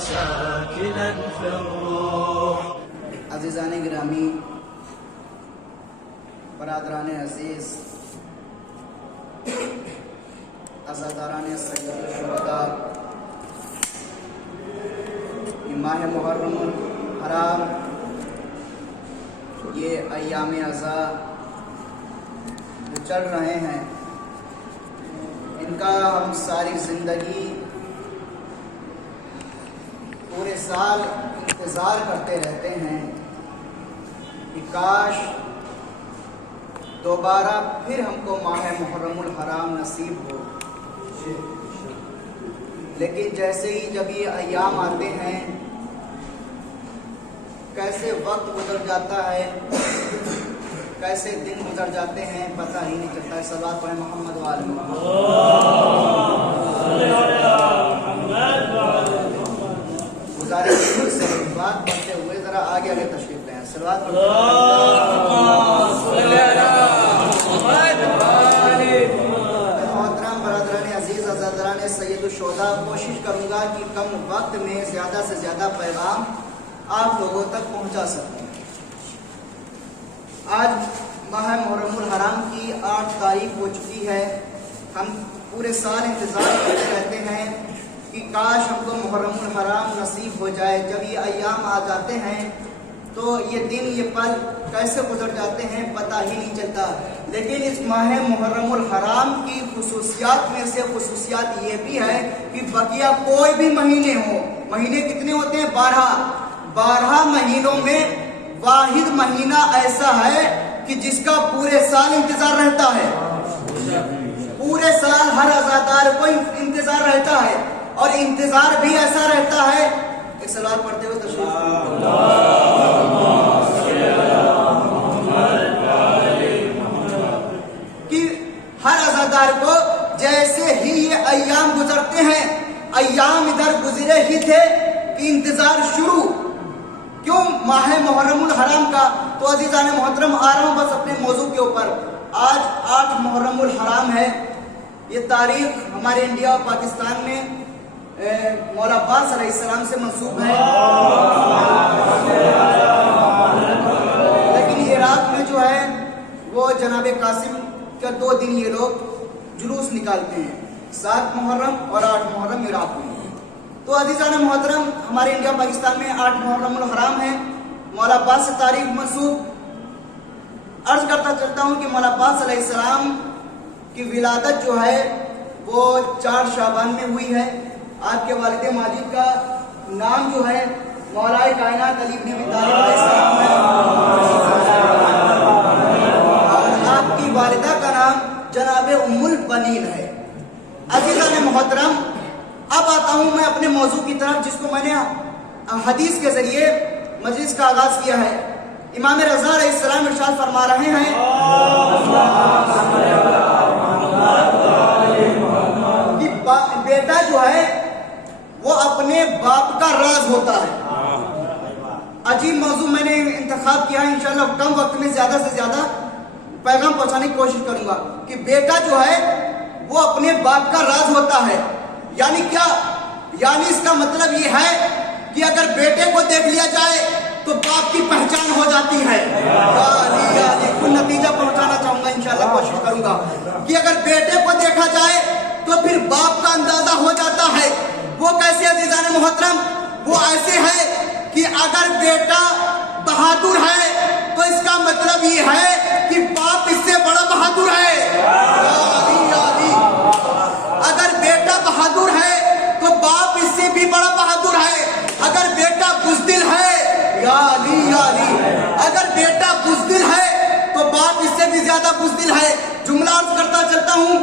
ساكنا في الروح. عزیزان گرامی، برادران عزیز، عزاداران سید الشہداء، ماہ محرم الحرام، یہ ایام عزا جو چل رہے ہیں، ان کا ہم ساری زندگی پورے سال انتظار کرتے رہتے ہیں کہ کاش دوبارہ پھر ہم کو ماہ محرم الحرام نصیب ہو. لیکن جیسے ہی جب یہ ایام آتے ہیں، کیسے وقت گزر جاتا ہے، کیسے دن گزر جاتے ہیں، پتہ ہی نہیں چلتا ہے. صلوات پڑھیں محمد وآل محمد. گزارش سے بات پڑھتے ہوئے ذرا آگے آگے تشریف لیں. صلوات پڑھیں. محترم برادران عزیز، عزاداران سید الشہداء، کوشش کروں گا کہ کم وقت میں زیادہ سے زیادہ پیغام آپ لوگوں تک پہنچا سکیں. آج ماہ محرم الحرام کی 8 تاریخ ہو چکی ہے. ہم پورے سال انتظار کرتے رہتے ہیں کہ کاش ہم کو محرم الحرام نصیب ہو جائے. جب یہ ایام آ جاتے ہیں تو یہ دن، یہ پل کیسے گزر جاتے ہیں پتہ ہی نہیں چلتا. لیکن اس ماہ محرم الحرام کی خصوصیات میں سے خصوصیات یہ بھی ہے کہ بقیہ کوئی بھی مہینے ہو، مہینے کتنے ہوتے ہیں؟ 12 مہینوں میں واحد مہینہ ایسا ہے کہ جس کا پورے سال انتظار رہتا ہے. پورے سال ہر عزادار کو انتظار رہتا ہے، اور انتظار بھی ایسا رہتا ہے. ایک سلوات پڑھتے ہوئے تشریف کہ ہر عزادار کو جیسے ہی یہ ایام گزرتے ہیں، ایام ادھر گزرے ہی تھے کہ انتظار شروع. کیوں؟ ماہ محرم الحرام کا. تو عزیزان محترم، آ رہا ہوں بس اپنے موضوع کے اوپر. آج 8 محرم الحرام ہے. یہ تاریخ ہمارے انڈیا اور پاکستان میں مولا عباس علیہ السلام سے منسوب ہے، لیکن عراق میں جو ہے وہ جناب قاسم کا 2 دن یہ لوگ جلوس نکالتے ہیں، 7 محرم اور 8 محرم عراق میں. تو عزیزان محترم، ہمارے انڈیا پاکستان میں 8 محرم الحرام ہے، مولا عباس سے تاریخ منسوب. عرض کرتا چلتا ہوں کہ مولا عباس علیہ السلام کی ولادت جو ہے وہ 4 شعبان میں ہوئی ہے. آپ کے والد ماجد کا نام جو ہے مولا کائنات علی بن ابی طالب علیہ السلام ہے، اور آپ کی والدہ کا نام جناب ام البنین ہے. عزیزان محترم، اب آتا ہوں میں اپنے موضوع کی طرف، جس کو میں نے حدیث کے ذریعے مجلس کا آغاز کیا ہے. امام رضا علیہ السلام ارشاد فرما رہے ہیں کہ بیٹا جو ہے وہ اپنے باپ کا راز ہوتا ہے. عجیب موضوع میں نے انتخاب کیا ہے، انشاءاللہ کم وقت میں زیادہ سے زیادہ پیغام پہنچانے کی کوشش کروں گا کہ بیٹا جو ہے وہ اپنے باپ کا راز ہوتا ہے. یعنی کیا؟ یعنی اس کا مطلب یہ ہے کہ اگر بیٹے کو دیکھ لیا جائے تو باپ کی پہچان ہو جاتی ہے. کچھ نتیجہ پہنچانا چاہوں گا، انشاءاللہ کوشش کروں گا کہ اگر بیٹے کو دیکھا جائے تو پھر باپ کا اندازہ ہو جاتا ہے. وہ کیسے عزیزان محترم؟ وہ ایسے ہے کہ اگر بیٹا بہادر ہے تو اس کا مطلب یہ ہے کہ باپ اس سے بڑا بہادر ہے. اگر بیٹا بہادر ہے تو باپ اس سے بھی بڑا بہادر ہے. اگر بیٹا بزدل ہے، یا علی یا علی، اگر بیٹا بزدل ہے تو باپ اس سے بھی زیادہ بزدل ہے. جملہ عرض کرتا چلتا ہوں،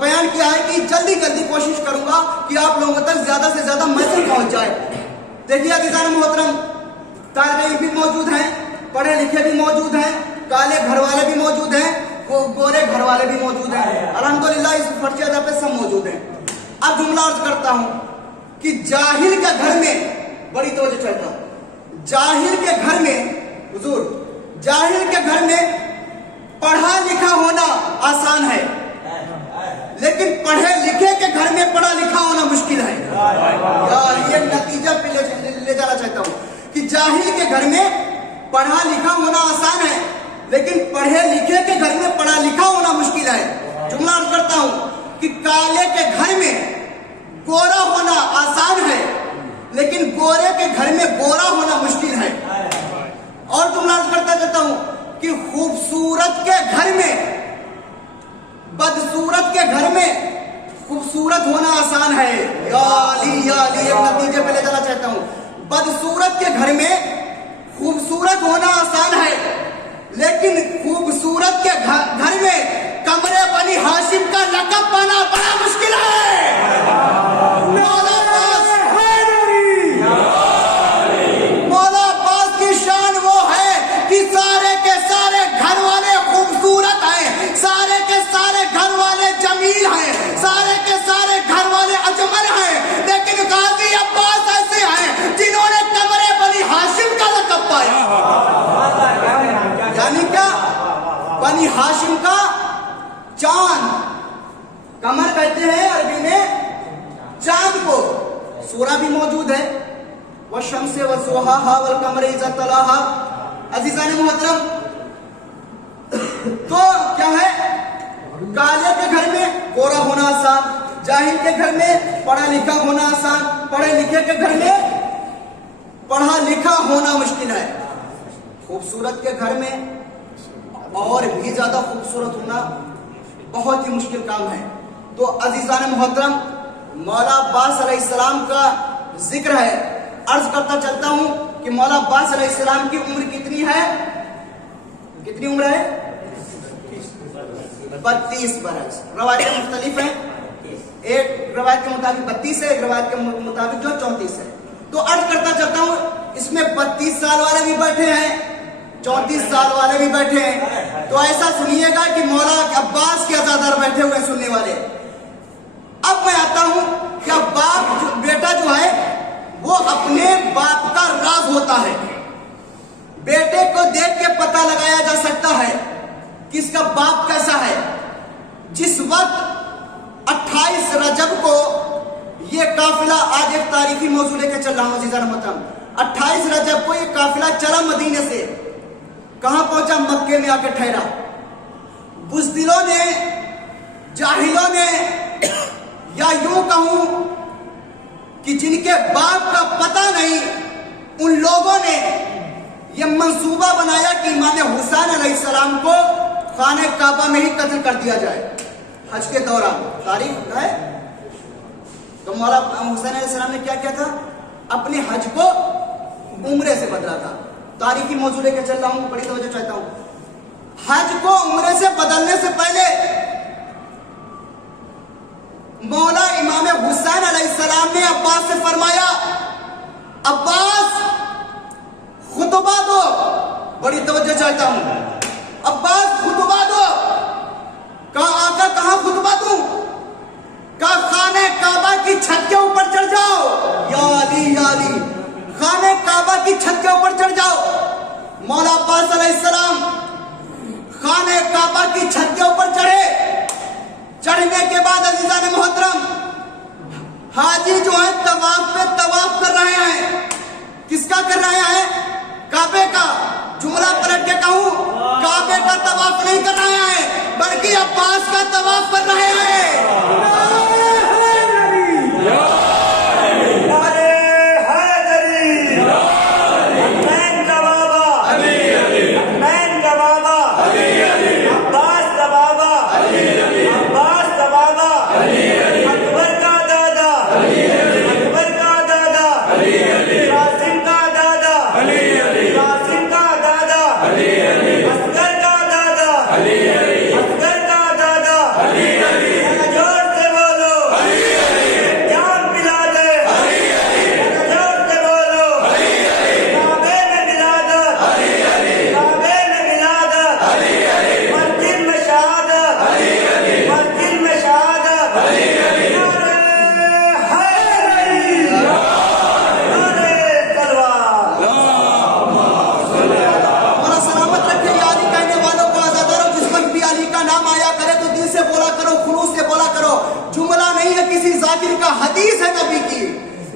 بیان کیا ہے کہ جلدی کوشش کروں گا کہ آپ لوگوں تک زیادہ سے زیادہ میسج پہنچ جائے. دیکھیے عزیزان محترم، طالب علم بھی موجود ہیں، پڑھے لکھے بھی موجود ہیں، کالے گھر والے بھی موجود ہیں، گورے گھر والے بھی موجود ہیں. الحمدللہ اس فرش ادا پہ سب موجود ہیں. اب جملہ عرض کرتا ہوں کہ جاہل کے گھر میں، بڑی توجہ چاہتا ہوں، جاہل کے گھر میں، حضور، جاہل کے گھر میں پڑھا لکھا ہونا آسان ہے، لیکن پڑھے لکھے کے گھر میں پڑھا لکھا ہونا مشکل ہے. یار یہ کے گھر میں پڑھا لکھا ہونا آسان ہے، لیکن پڑھے لکھے کے گھر میں پڑھا لکھا ہونا مشکل ہے۔ جملہ عرض کرتا ہوں کہ کالے کے گھر میں گورا ہونا آسان ہے، لیکن گورے کے گھر میں گورا ہونا مشکل ہے۔ اور جملہ عرض کرتا چلتا ہوں کہ خوبصورت کے گھر میں بدصورت کے گھر میں خوبصورت ہونا آسان ہے۔ یا علی یا علی، ایک نتیجے پہ لے جانا چاہتا ہوں۔ بدصورت کے گھر میں خوبصورت ہونا آسان ہے، لیکن خوبصورت کے گھر میں قمر بنی ہاشم کا لقب پانا بڑا مشکل ہے۔ مولا عباس کی شان وہ ہے کہ سارے کے سارے گھر والے خوبصورت ہیں، سارے کے سارے گھر والے جمیل ہیں، سارے کے سارے گھر والے اجمل ہیں، لیکن غازی عباس ایسے ہیں جنہوں نے قمر بنی ہاشم کا لقب پایا۔ یعنی کیا؟ بنی ہاشم کا چاند، قمر کہتے ہیں عربی میں چاند کو۔ سورہ بھی موجود ہے، والشمس وضحاها والقمر اذا تلاها۔ عزیزان محترم، تو کیا ہے؟ کالے کے گھر میں گورا ہونا آسان، جاہل کے گھر میں پڑھا لکھا ہونا آسان، پڑھے لکھے کے گھر میں پڑھا لکھا ہونا مشکل ہے۔ خوبصورت کے گھر میں اور بھی زیادہ خوبصورت ہونا بہت ہی مشکل کام ہے۔ تو عزیزان محترم، مولا عباس علیہ السلام کا ذکر ہے۔ عرض کرتا چلتا ہوں کہ مولا عباس علیہ السلام کی عمر کتنی ہے؟ کتنی عمر ہے؟ 32 برس۔ روایتیں مختلف ہیں، ایک روایت کے مطابق 32 ہے، ایک روایت کے مطابق جو 34 ہے۔ تو عرض کرتا چلتا ہوں، اس میں 32 سال والے بھی بیٹھے ہیں، 34 سال والے بھی بیٹھے ہیں۔ تو ایسا سنیے گا کہ مولا عباس کے عزادار بیٹھے ہوئے سننے والے۔ اب میں آتا ہوں کہ بیٹا جو ہے وہ اپنے باپ کا راز ہوتا ہے۔ بیٹے کو دیکھ کے پتہ لگایا جا سکتا ہے کہ اس کا باپ کیسا ہے۔ جس وقت 28 رجب کو یہ قافلہ، آج ایک تاریخی موضوع لے کے چل رہا ہوں عزیزان محترم، 28 رجب کو یہ قافلہ چلا مدینے سے، کہاں پہنچا؟ مکے میں آ کے ٹھہرا۔ بزدلوں نے، جاہلوں نے، یا یوں کہوں کہ جن کے باپ کا پتہ نہیں، ان لوگوں نے یہ منصوبہ بنایا کہ امام حسین علیہ السلام کو خانہ کعبہ میں ہی قتل کر دیا جائے حج کے دوران۔ تاریخ ہے تو مولا حسین علیہ السلام نے کیا کیا تھا؟ اپنے حج کو عمرے سے بدلا تھا۔ تاریخی موضوع لے کے چل رہا ہوں، بڑی توجہ چاہتا ہوں۔ حج کو عمرے سے بدلنے سے پہلے مولا امام حسین علیہ السلام نے عباس سے فرمایا، عباس خطبہ دو۔ بڑی توجہ چاہتا ہوں، عباس خطبہ دو۔ کہا آقا کہاں خطبہ دوں؟ کہا خانہ کعبہ کی چھت کے اوپر چڑھ جاؤ۔ یا علی یا علی، خانہ کعبہ کی چھت کے اوپر چڑھ جاؤ۔ مولا عباس علیہ السلام خانہ کعبہ کی چھت کے اوپر چڑھے۔ چڑھنے کے بعد عزیزان محترم، حاجی جو ہے طواف پہ طواف کر رہے ہیں۔ کس کا کر رہے ہیں؟ کعبے کا۔ جملہ پلٹ کے کہوں، کعبے کا طواف نہیں کر رہے ہیں، بلکہ عباس کا طواف کر رہے ہیں۔ اکبر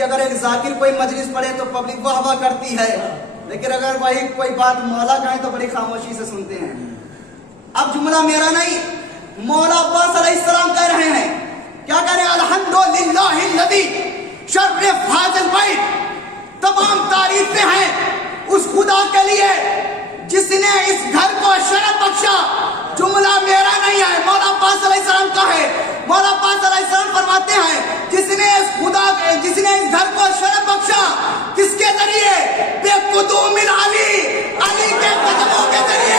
کہ اگر ایک ذاکر کوئی مجلس پڑھے تو پبلک واہ واہ کرتی ہے، لیکن اگر وہی کوئی بات مولا کہیں تو بڑی خاموشی سے سنتے ہیں۔ اب جملہ میرا نہیں، مولا عباس علیہ السلام کہہ رہے ہیں، کیا کہہ رہے ہیں؟ الحمدللہ الذی شرف ھذا البیت، تمام تعریفیں ہیں اس خدا کے لیے جس نے اس گھر کو شرف بخشا۔ جملہ میرا نہیں ہے، مولا عباس علیہ السلام کا ہے۔ مولا عباس علیہ السلام فرماتے ہیں جس نے اس گھر کو شرف بخشا، کس کے ذریعے؟ بے قدوم علی، علی کے قدموں کے ذریعے،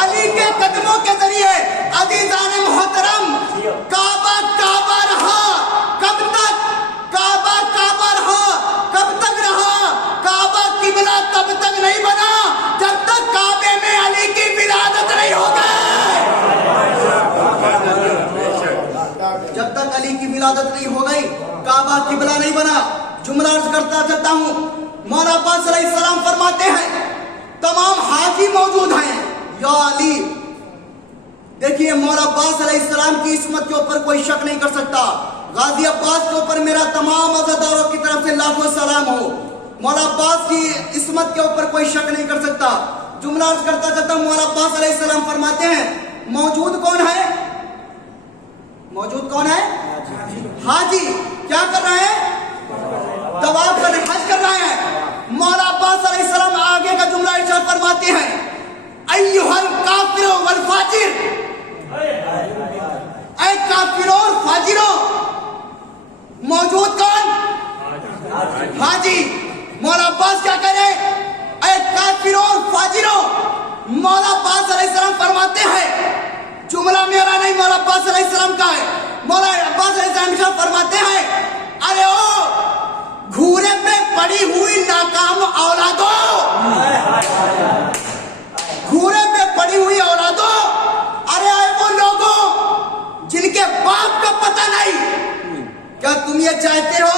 علی کے قدموں کے ذریعے۔ عزیزان محترم، کعبہ کعبہ رہا کب تک؟ کعبہ کعبہ رہا کب تک رہا؟ کعبہ قبلہ تب تک نہیں بنا جب تک کعبے میں علی کی ولادت نہیں ہو گئی۔ جب تک علی کی ولادت نہیں ہو گئی کعبہ قبلہ نہیں بنا۔ جملہ عرض کرتا چلتا ہوں، مولا عباس علیہ السلام فرماتے ہیں تمام حاجی موجود ہیں، یا علی۔ دیکھیے مولا عباس علیہ السلام کی عصمت کے اوپر کوئی شک نہیں کر سکتا۔ غازی عباس کے اوپر میرا تمام عزاداروں کی طرف سے لاکھوں سلام ہو۔ مولا عباس کی عصمت کے اوپر کوئی شک نہیں کر سکتا۔ جملہ عرض کرتا چلتا ہوں، مولا عباس علیہ السلام فرماتے ہیں موجود کون ہے؟ موجود کون ہے؟ حاجی۔ کیا کر رہے ہیں؟ طواف کر، حج کر رہے ہیں۔ مولا عباس علیہ السلام آگے کا جملہ ارشاد فرماتے ہیں، ایھا الکافر والفاجر، اے کافروں اور فاجروں۔ موجود کون؟ حاجی۔ مولا عباس کیا کہہ رہے ہیں؟ اے کافروں اور فاجروں۔ مولا عباس علیہ السلام فرماتے ہیں، جملہ میرا نہیں، مولا عباس علیہ السلام کا ہے۔ مولا عباس علیہ السلام فرماتے ہیں، ارے او گھورے پہ پڑی ہوئی ناکام اولادوں، گھورے پہ پڑی ہوئی اولادوں، ارے اے وہ لوگوں جن کے باپ کا پتہ نہیں، کیا تم یہ چاہتے ہو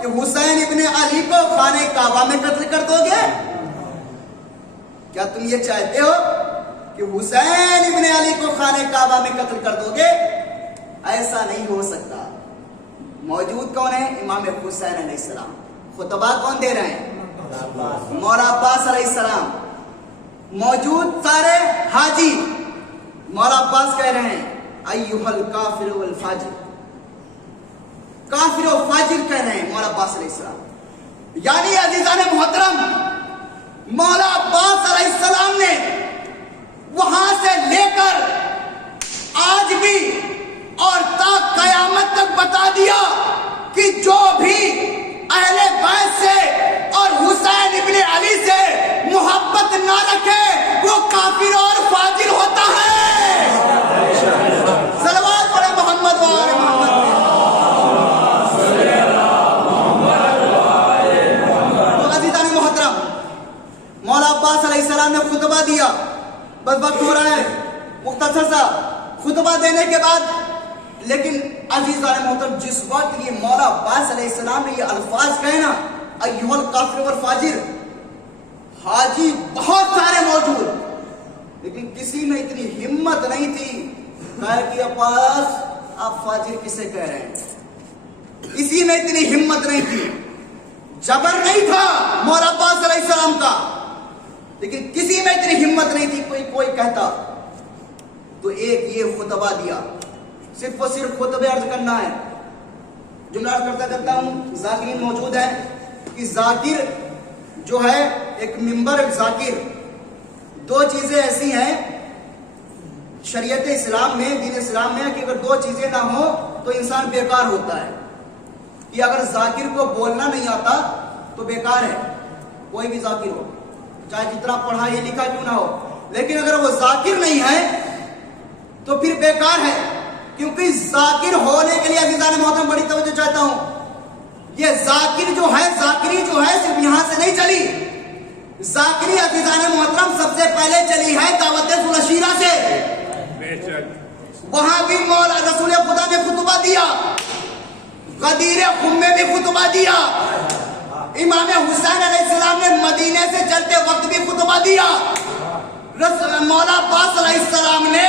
کہ حسین ابن علی کو خانہ کعبہ میں قتل کر دو گے؟ کیا تم یہ چاہتے ہو کہ حسین ابن علی کو خانہ کعبہ میں قتل کر دو گے؟ ایسا نہیں ہو سکتا۔ موجود کون ہے؟ امام حسین علیہ السلام۔ خطبہ کون دے رہے ہیں؟ مولا عباس علیہ السلام۔ موجود سارے حاجی۔ مولا عباس کہہ رہے ہیں ایھا الکافر والفاجر، کافر و فاجر کہہ رہے ہیں مولا عباس علیہ السلام۔ یعنی عزیزان محترم، مولا عباس علیہ السلام نے وہاں سے لے کر آج بھی اور تا قیامت تک بتا دیا کہ جو بھی اہل بیت سے اور حسین ابن علی سے محبت نہ رکھے وہ کافر اور فاجر ہوتا ہے۔ صلوات پڑھے محمد و آل محمد۔ تو عزیزان محترم، مولا عباس علیہ السلام نے خطبہ دیا، بس وقت ہو رہا ہے، مختصر سا خطبہ دینے کے بعد، لیکن عزیزان محترم جس وقت یہ مولا عباس علیہ السلام نے یہ الفاظ کہے نا، ایھا الکافر والفاجر، حاجی بہت سارے موجود، لیکن کسی میں اتنی ہمت نہیں تھی کہا کہ عباس آپ فاجر کسے کہہ رہے ہیں؟ کسی میں اتنی ہمت نہیں تھی، جبر نہیں تھا مولا عباس علیہ السلام کا، لیکن کسی میں اتنی ہمت نہیں تھی کوئی کہتا۔ تو ایک یہ خطبہ دیا، صرف و صرف خطبہ عرض کرنا ہے۔ جملہ عرض کرتا کرتا ہوں، ذاکرین موجود ہیں کہ ذاکر جو ہے ایک منبر، ایک ذاکر، دو چیزیں ایسی ہیں شریعت اسلام میں، دین اسلام میں، کہ اگر دو چیزیں نہ ہوں تو انسان بیکار ہوتا ہے۔ کہ اگر ذاکر کو بولنا نہیں آتا تو بیکار ہے، کوئی بھی ذاکر ہو، چاہے جتنا پڑھا یہ لکھا کیوں نہ ہو، لیکن اگر وہ ذاکر نہیں ہے تو پھر بیکار ہے۔ کیونکہ ذاکر ہونے کے لیے عزیزان محترم بڑی توجہ چاہتا ہوں، یہ ذاکر جو ہے، ذاکری جو ہے صرف یہاں سے نہیں چلی، ذاکری عزیزان محترم سب سے پہلے چلی ہے دعوت ذوالعشیرہ سے۔ وہاں بھی مولا رسول خدا نے خطبہ دیا، غدیر خم میں بھی خطبہ دیا، امام حسین علیہ السلام نے مدینے سے چلتے وقت بھی خطبہ دیا، مولا عباس علیہ السلام نے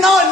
9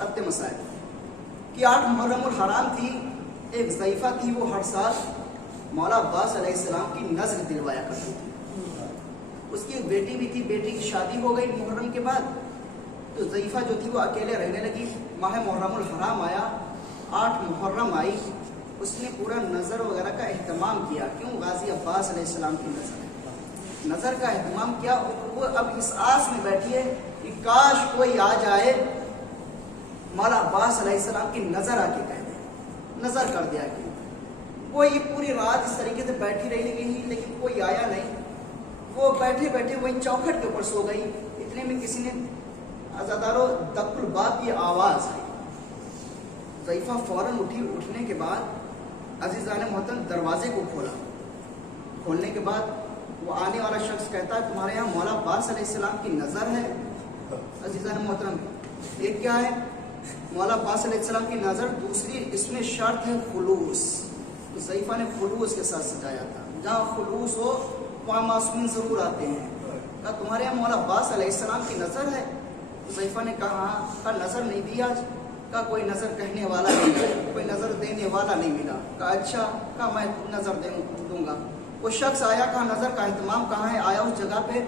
ربط مسائل کہ 8 محرم الحرام تھی. ایک ضعیفہ تھی، وہ ہر سال مولا عباس علیہ السلام کی نظر دلوایا کرتی تھی. اس کی ایک بیٹی بھی تھی، بیٹی کی شادی ہو گئی محرم کے بعد، تو ضعیفہ جو تھی وہ اکیلے رہنے لگی. ماہ محرم الحرام آیا، 8 محرم آئی، اس نے پورا نظر وغیرہ کا اہتمام کیا. کیوں؟ غازی عباس علیہ السلام کی نظر ہے، نظر کا اہتمام کیا. وہ اب اس آس میں بیٹھی ہے کہ کاش کوئی آ جائے، مولا عباس علیہ السلام کی نظر آ کے کہہ دے، نظر کر دیا. کہ وہ یہ پوری رات اس طریقے سے بیٹھی رہی لیکن کوئی آیا نہیں. وہ بیٹھے بیٹھے وہی چوکھٹ کے اوپر سو گئی. اتنے میں کسی نے عزادارو دق الباب کی آواز آئی. ضعیفہ فوراً اٹھی. اٹھنے کے بعد عزیزان محترم دروازے کو کھولا. کھولنے کے بعد وہ آنے والا شخص کہتا ہے تمہارے یہاں مولا عباس علیہ السلام کی نظر ہے؟ عزیزان محترم ایک کیا ہے مولا عباس علیہ السلام کی نظر، دوسری اس میں شرط ہے خلوص. ضعیفہ نے خلوص کے ساتھ سجایا تھا. جہاں خلوص ہو وہاں معصومین ضرور آتے ہیں. کہا تمہارے یہاں مولا عباس علیہ السلام کی نظر ہے؟ ضعیفہ نے کہا ہاں. نظر نہیں دی آج؟ کہا کوئی نظر کہنے والا نہیں ملا، کوئی نظر دینے والا نہیں ملا. کہا اچھا. کہا میں نظر دوں گا. وہ شخص آیا. کہا نظر کا اہتمام کہاں ہے؟ آیا اس جگہ پہ.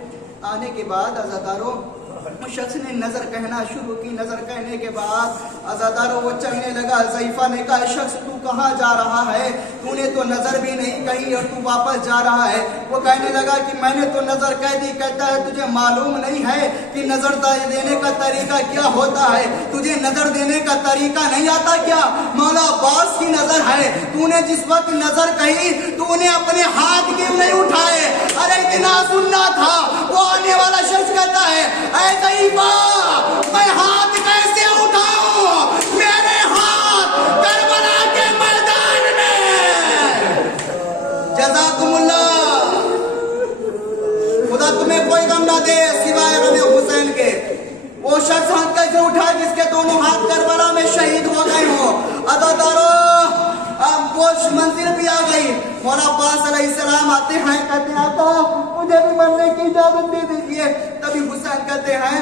آنے کے بعد عزاداروں اس شخص نے نظر کہنا شروع کی. نظر کہنے کے بعد عزاداروں وہ چلنے لگا. ضعیفہ نے کہا شخص تو کہاں جا رہا ہے؟ تو نے تو نظر بھی نہیں کہی اور تو واپس جا رہا ہے. وہ کہنے لگا کہ میں نے تو نظر کہہ دی. کہتا ہے تجھے معلوم نہیں ہے کہ نظر دینے کا طریقہ کیا ہوتا ہے؟ تجھے نظر دینے کا طریقہ نہیں آتا کیا؟ مولا عباس کی نظر ہے. تو نے جس وقت نظر کہی تو نے اپنے ہاتھ کیوں نہیں اٹھائے؟ ارے اتنا سننا تھا. وہ آنے والا شخص کہتا ہے اے ضعیفہ میں ہاتھ کیسے اٹھاؤں؟ میرے ہاتھ کربلا کے میدان میں. جزاکم اللہ. خدا تمہیں کوئی غم نہ دے سوائے غم حسین کے. وہ شخص ہاتھ کیسے اٹھا جس کے دونوں ہاتھ کربلا میں شہید ہو گئے ہوں؟ عزادارو وہ منزل بھی آ گئی. مولا عباس علیہ السلام آتے ہیں. کہتے ہیں آقا مجھے بھی مرنے کی اجازت دے دیجیے. تبھی حسین کہتے ہیں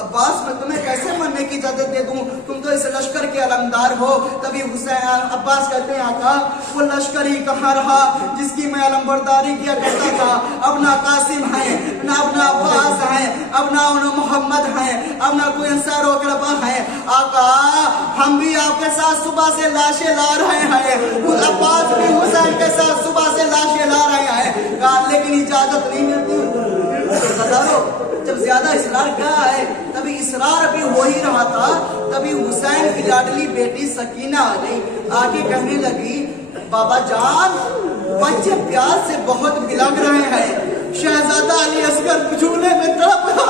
عباس میں تمہیں کیسے مرنے کی اجازت دے دوں؟ تم تو اس لشکر کے علمدار ہو. تبھی حسین عباس کہتے ہیں آقا وہ لشکر ہی کہاں رہا جس کی میں علمبرداری کیا کرتا تھا؟ اپنا قاسم ہیں، نہ اپنا عباس ہیں، اپنا محمد ہیں، اپنا کوئی انصار و اقربا ہیں. آقا ہم بھی آپ کے ساتھ صبح سے لاشیں لا رہے ہیں. عباس بھی حسین کے ساتھ صبح سے لاشیں لا رہے ہیں. لیکن اجازت نہیں ملتی. جب زیادہ اصرار کیا ہے تبھی اصرار بھی ہو ہی رہا تھا. تبھی حسین کی لاڈلی بیٹی سکینہ آ گئی. آگے کہنے لگی بابا جان بچے پیار سے بہت بلگ رہے ہیں. شہزادہ علی اصغر جھولے میں تڑپ رہا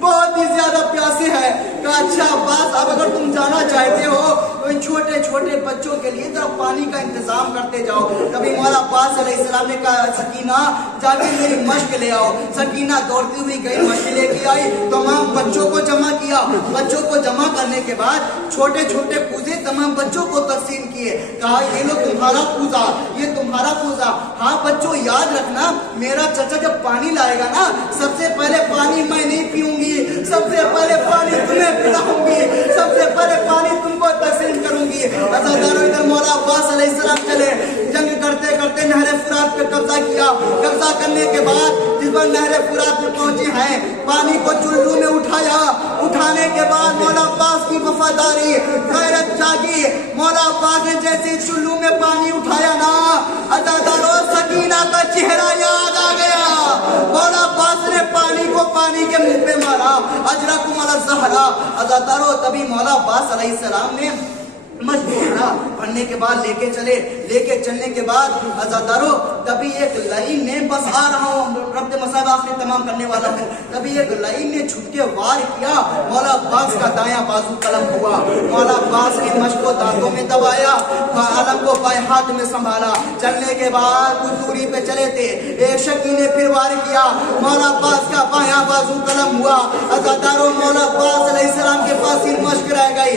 بہت ہی زیادہ پیاسے ہیں. کہا اچھا عباس اب اگر تم جانا چاہتے ہو تو ان چھوٹے چھوٹے بچوں کے لیے ذرا پانی کا انتظام کرتے جاؤ. تبھی مولا عباس علیہ السلام نے کہا سکینہ جا کے میری مشق لے آؤ. سکینہ دوڑتی ہوئی گئی، مشق لے کے آئی. تمام بچوں کو جمع کیا. بچوں کو جمع کرنے کے بعد چھوٹے چھوٹے پوزے تمام بچوں کو تقسیم کیے. کہا یہ لو تمہارا پوزا، یہ تمہارا پوزا. ہاں بچوں یاد رکھنا میرا چچا جب پانی لائے گا نا سب سے پہلے پانی میں نہیں پیوں گی، سب سے پہلے پانی تمہیں پلاؤں گی، سب سے پہلے پانی تم کو تقسیم کروں گی. ادھر مولا عباس علیہ السلام چلے. جنگ کرتے کرتے نہر فرات پہ قبضہ کیا. قبضہ کرنے کے بعد جس پر نہر فرات پہ پہنچے ہیں پانی کو چلو میں اٹھایا. اٹھانے کے بعد مولا عباس کی وفاداری غیرت جاگی. مولا عباس نے جیسے چلو میں پانی اٹھایا نا ادادارو سکینہ کا چہرہ یاد آ گیا. مولا عباس نے پانی کو پانی کے منہ پہ مارا. اجرکم علی الزہرا. ادادارو تبھی مولا عباس علیہ السلام نے مشورہ پڑھنے کے بعد لے کے چلے. لے کے چلنے کے بعد عزادارو تبھی ایک لعین نے بس آ رہا ہوں ربط مسائل آخری تمام کرنے والا ہے. تبھی ایک لعین نے چھپ کے وار کیا. مولا عباس کا دایاں بازو قلم ہوا. مولا عباس نے مشق کو دانتوں میں دبایا، علم کو بائیں ہاتھ میں سنبھالا. چلنے کے بعد کچھ دوری پہ چلے تھے. ایک شکی نے پھر وار کیا. مولا عباس کا بایاں بازو قلم ہوا. عزادارو مولا عباس علیہ السلام کے پاس صرف مشق رہ گئی